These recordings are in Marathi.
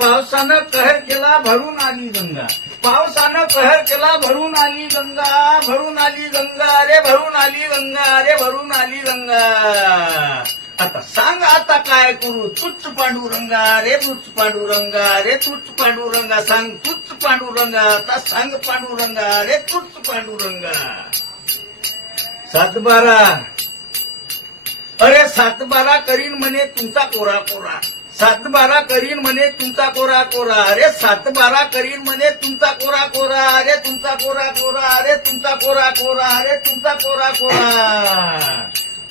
पावसानं कहर केला भरून आली गंगा. पावसानं कहर केला भरून आली गंगा भरून आली गंगा अरे भरून आली गंगा अरे भरून आली गंगा. आता सांग आता काय करू तुच्च पांडुरंगा रे तुच्च पांडुरंगा रे तुच्च पांडुरंगा सांग तुच्च पांडुरंगा आता सांग पांडुरंगा रे तुच्च पांडुरंगा. सातबारा. अरे सातबारा करीन म्हणे तुमचा कोरा कोरा. सातबारा करीन म्हणे तुमचा कोरा कोरा. अरे सातबारा करीन म्हणे तुमचा कोरा कोरा. अरे तुमचा कोरा कोरा. अरे तुमचा कोरा कोरा. अरे तुमचा कोरा कोरा.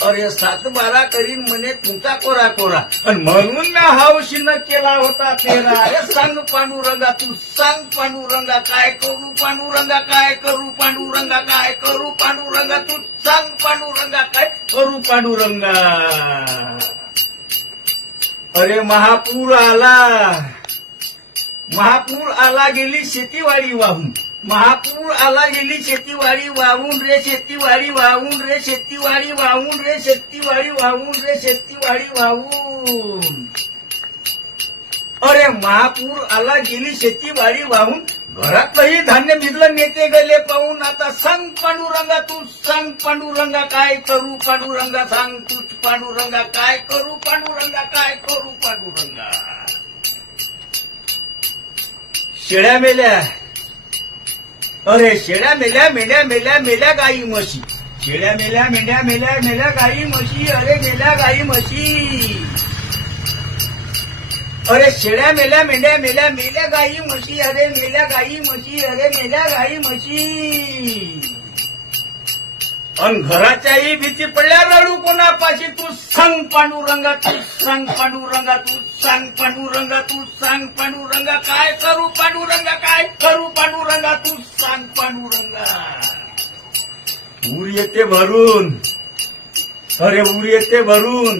अरे सातबारा करीन म्हणे तुमचा कोरा कोरा. आणि म्हणून मी हावशीनं केला होता तेरा अरे सांग पांडुरंगा तू सांग पांडुरंगा. काय करू पांडुरंगा काय करू पांडुरंगा काय करू पांडुरंगा? तू सांग पांडुरंगा काय करू पांडुरंगा? अरे महापूर आला. महापूर आला गेली शेतीवाडी वाहून. महापूर आला गेली शेतीवाडी वाहून रे शेतीवाडी वाहून रे शेतीवाडी वाहून रे शेतीवाडी वाहून रे शेतीवाडी वाहून. अरे महापूर आला गेली शेतीवाडी वाहून. घरातही धान्य भिजलं नेते गेले पाहून. आता सांग पांडुरंगा तू सांग पांडुरंगा काय करू पांडुरंगा सांग तू पांडुरंगा काय करू? पांडुरंगा काय करू? पांडुरंगा. शेळ्या मेल्या. अरे शेळ्या मेल्या मेल्या मेल्या मेल्या गाई म्हशी. शेळ्या मेल्या मेंढ्या मेल्या मेल्या गाई म्हशी. अरे मेल्या गाई म्हशी. अरे शेळ्या मेल्या मेंढ्या मेल्या मेल्या गाई म्हशी. अरे मेल्या गाई म्हशी अरे मेल्या गाई म्हशी. अन घराच्याही भीती पडल्या रडू कोणापाशी? तू सांग पांडुरंगा तू सांग पांडू रंगा तू सांग पांडुरंगा तू सांग पांडुरंगा. काय करू पांडुरंगा काय करू पांडुरंगा? तू सांग पांडुरंगा. ऊर येते भरून. अरे ऊर येते भरून.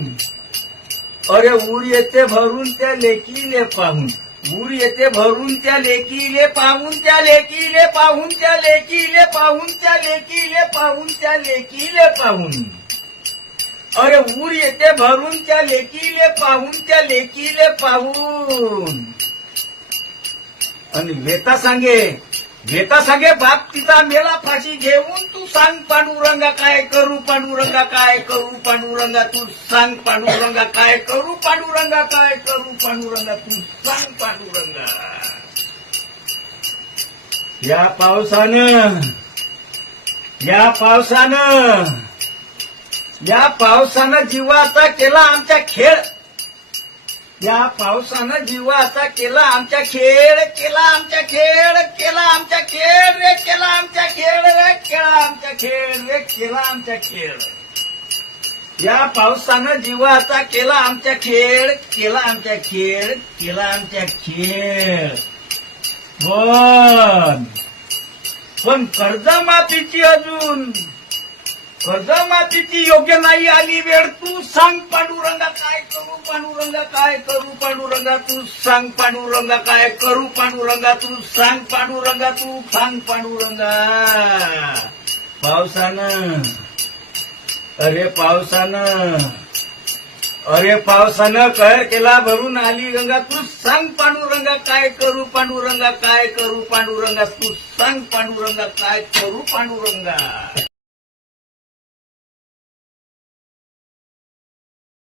अरे ऊर येते भरून त्या लेकीने पाहून. ऊर येते भरून त्या लेकीले पाहून त्या लेकीले पाहून त्या लेकीले पाहून त्या लेकीले पाहून त्या लेकीले पाहून. अरे ऊर येते भरून त्या लेकीले पाहून त्या लेकीले पाहून. आणि वेता सांगे वेता सगळे बाप तिचा मेला फाशी घेऊन तू सांग पांडुरंगा काय करू पांडुरंगा काय करू पांडुरंगा तू सांग पांडुरंगा काय करू पांडुरंगा काय करू पांडुरंगा तू सांग पांडुरंगा. या पावसानं या पावसानं या पावसानं जीवाचा केला आमच्या खेळ. या पावसानं जीवाचा केला आमच्या खेळ केला आमच्या खेळ केला आमच्या खेळ रे केला आमच्या खेळ रे केला आमच्या खेळ रे केला आमच्या खेळ. या पावसानं जीवाचा केला आमच्या खेळ केला आमच्या खेळ केला आमच्या खेळ. पण पण कर्जमाफीची अजून कर्जमाफीची योग्य नाही आली वेळ तू सांग पाडू रंगाचा पांडुरंगा काय करू पांडुरंगा तू सांग पांडुरंगा काय करू पांडुरंगा तू सांग पांडुरंगा तू सांग पांडुरंगा. पावसानं. अरे पावसानं. अरे पावसानं कहर केला भरून आली गंगा तू सांग पांडुरंगा काय करू पांडुरंगा काय करू पांडुरंगा तू सांग पांडुरंगा काय करू पांडुरंगा.